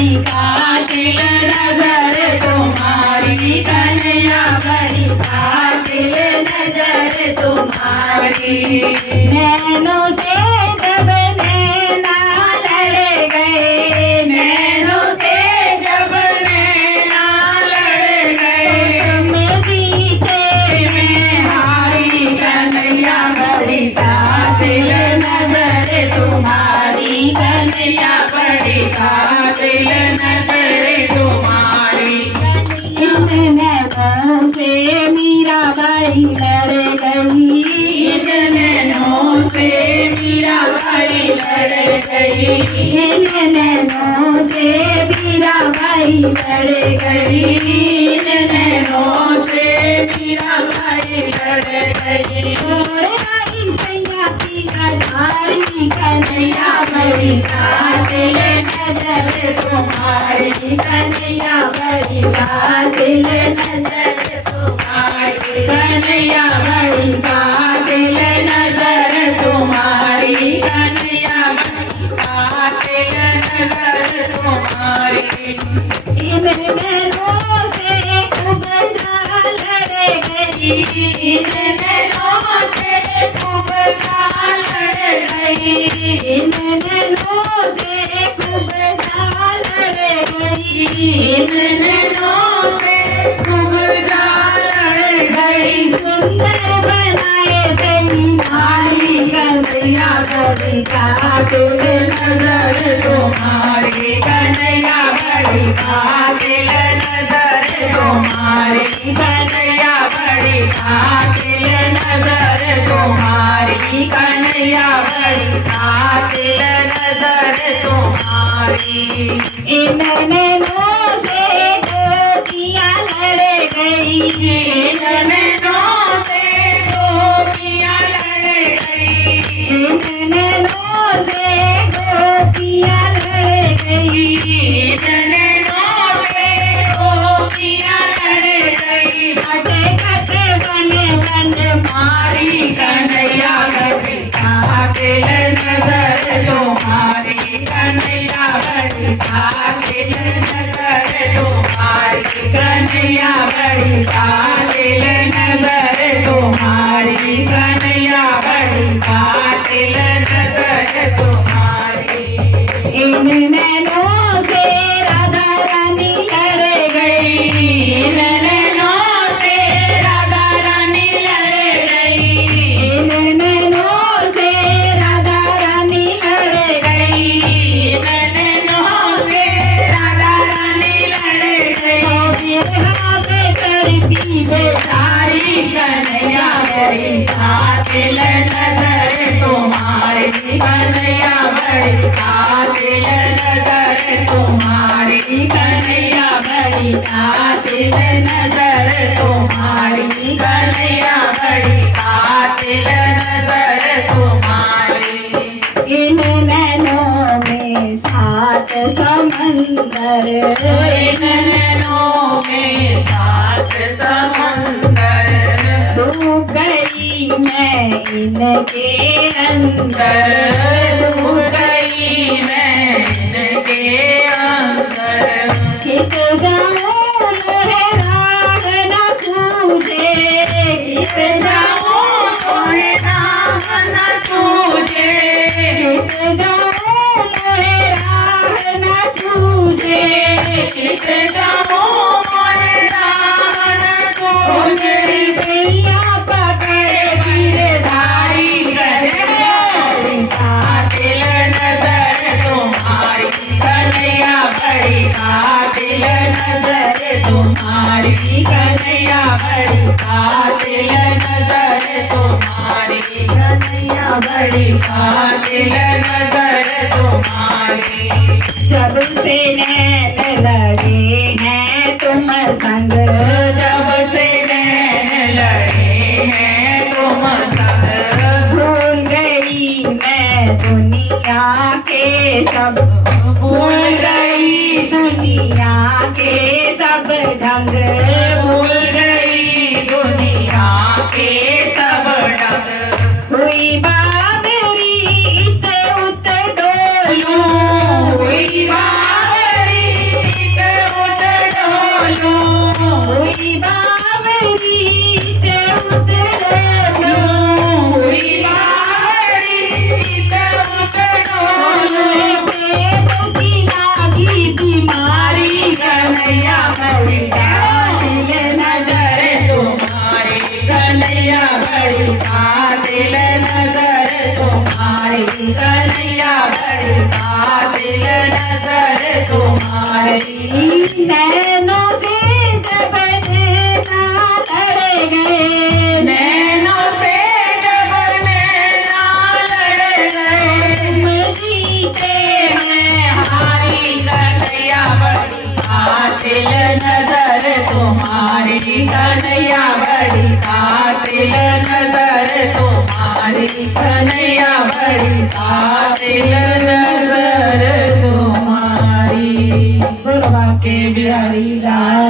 बड़ी कातिल नजर तुम्हारी, कन्हैया बड़ी कातिल नजर तुम्हारी। नैनों से जब नैना लड़ गए, नैनों से जब नैना लड़ गए, मेरी तेरे में हारी, कन्हैया बड़ी कातिल नजर तुम्हारी, कन्हैया बड़ी कातिल नजर तुम्हारी। इन नैनों से मीराबाई लड़ गई, इन नैनों से मीराबाई लड़ गई, इन नैनों से मीराबाई लड़ गई, इन नैनों से मीराबाई लड़ गई। कन्हैया बड़ी कातिल नजर तुम्हारी, कन्हैया बड़ी कातिल नजर तुम्हारी, कन्हैया बड़ी कातिल नजर तुम्हारी, कन्हैया बड़ी कातिल नजर तुम्हारी। इन नैनों से खूब लड़ गई, इन नैनों से खूब लड़ गई, इन नैनों से खूब लड़ गई, इन नैनों से खूब लड़ गई। सुंदर बनाए गई नारी, कन्हैया बड़ी कातिल नजर तुम्हारी, कन्हैया बड़ी कातिल नजर तुम्हारी, कन्हैया बड़ी कातिल नजर तुम्हारी, कन्हैया बड़ी कातिल नजर तुम्हारी। इन नैनों से गोपियाँ लड़ गई, इन नैनों से गोपियाँ लड़ गई, इन नैनों से गोपियाँ लड़ गई, इन नैनों से गोपियाँ लड़ गई। फटे फटे बन बन मारी, कन्हैया बड़ी कातिल नजर तुम्हारी, कन्हैया बड़ी कातिल नजर तुम्हारी, कन्हैया बड़ी कातिल नजर तुम्हारी, कन्हैया बड़ी कातिल नजर तुम्हारी। इन नैनों से राधा रानी लड़ गई, इन नैनों से राधा रानी लड़ गई, इन नैनों से राधा रानी लड़ गई, इन नैनों से राधा रानी लड़ गई। करती बेचारी, कन्हैया बड़ी कातिल नजर तुम्हारी, कन्हैया बड़ी कातिल नजर तुम्हारी, कन्हैया बड़ी कातिल नजर तुम्हारी, कन्हैया बड़ी कातिल नजर तुम्हारी। इन नैनों में सात समंदर, इन नैनों में सात समंदर, डूब गई मैं इनके अंदर, डूब गई मैं इनके अंदर। छिप जाऊं राह न सूझे, छिप जाऊं तोहे राह न सूझे, छिप जाऊं राह न सूझे, छिप जाऊं राह न सूझे। भैया पकड़ गिरधारी, कन्हैया बड़ी कातिल नजर तुम्हारी, कन्हैया बड़ी कातिल नजर तुम्हारी, कन्हैया बड़ी कातिल नजर तुम्हारी, कन्हैया बड़ी कातिल नजर तुम्हारी। जब से नैन लड़े हैं तुम संग, जब से नैन लड़े हैं तुम संग, भूल गई मैं दुनिया के सब, भूल गई दुनिया के सब ढंग, भूल गई दुनिया के सब ढंग। हुई बाबरी इत उत डोलूं, हुई बाबरी कन्हैया बड़ी कातिल नजर तुम्हारी। नैनों से जब नैना लड़ गए, नैनों से जब नैना लड़ गए, तुम जीते मैं हारी कन्हैया बड़ी कातिल नजर तुम्हारी। कन्हैया बड़ी कातिल नजर तुम्हारी। कन्हैया बड़ी कातिल नजर तुम्हारी। गुरु के बिहारी लाल।